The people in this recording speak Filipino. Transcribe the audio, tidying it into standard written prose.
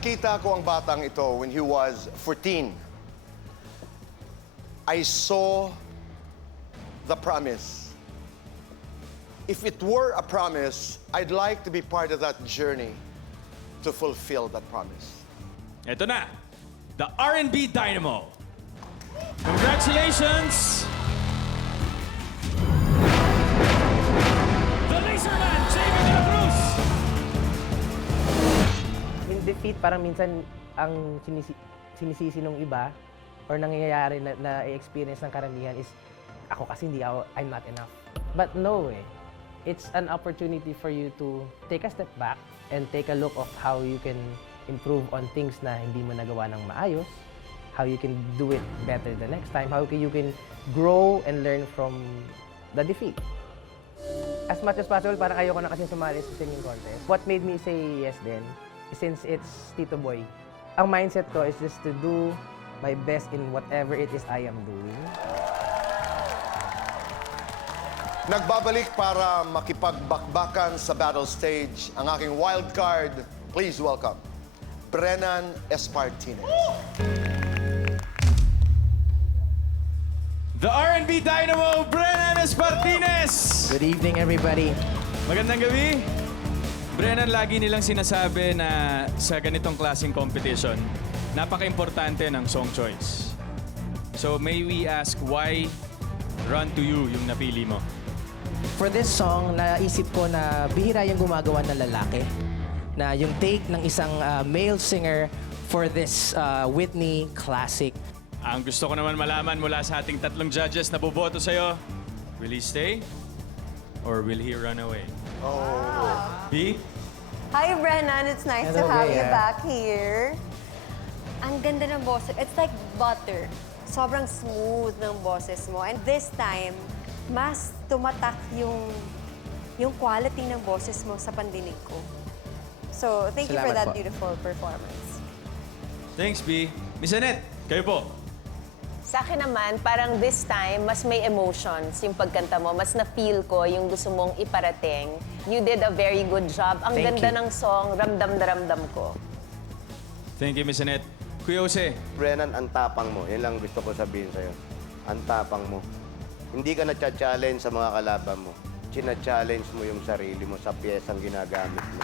nakita ko ang batang ito when he was 14, I saw the promise. If it were a promise, I'd like to be part of that journey to fulfill that promise. Ito na, the R&B Dynamo. Congratulations! The Laserman, Jacob de la Cruz! In defeat, parang minsan ang sinisisi ng iba or nangyayari na i-experience ng karamihan is ako kasi I'm not enough. But no eh. It's an opportunity for you to take a step back and take a look of how you can improve on things na hindi mo nagawa ng maayos, how you can do it better the next time, how you can grow and learn from the defeat. As much as possible, parang ayoko na kasi sumali sa singing contest. What made me say yes then, since it's Tito Boy, ang mindset ko is just to do my best in whatever it is I am doing. Nagbabalik para makipagbakbakan sa battle stage ang aking wild card. Please welcome, Brennan Espartines. The R&B Dynamo, Brennan Espartines! Good evening, everybody. Magandang gabi. Brennan, lagi nilang sinasabi na sa ganitong klaseng competition, napaka-importante ng song choice. So may we ask why Run to You yung napili mo? For this song, naisip ko na bihira yung gumagawa ng lalaki. Na yung take ng isang male singer for this Whitney classic. Ang gusto ko naman malaman mula sa ating tatlong judges na boboto sa'yo, will he stay or will he run away? B? Hi, Brennan. It's nice to Hello, have you Bea. back here. Ang ganda ng boses. It's like butter. Sobrang smooth ng boses mo. And this time, mas tumatak yung quality ng boses mo sa pandinig ko. So, thank you for Salamat that po. beautiful performance. Thanks, B. Miss Annette, kayo po. Sa akin naman, parang this time, mas may emotions yung pagkanta mo. Mas na-feel ko yung gusto mong iparating. You did a very good job. Ang Thank ganda you. ng song, ramdam na ramdam ko. Thank you, Miss Annette. Kuya Jose, Brennan, ang tapang mo. Yan lang gusto ko sabihin sa'yo. Ang tapang mo. Hindi ka na-challenge sa mga kalaban mo. China-challenge mo yung sarili mo sa piyesang ginagamit mo.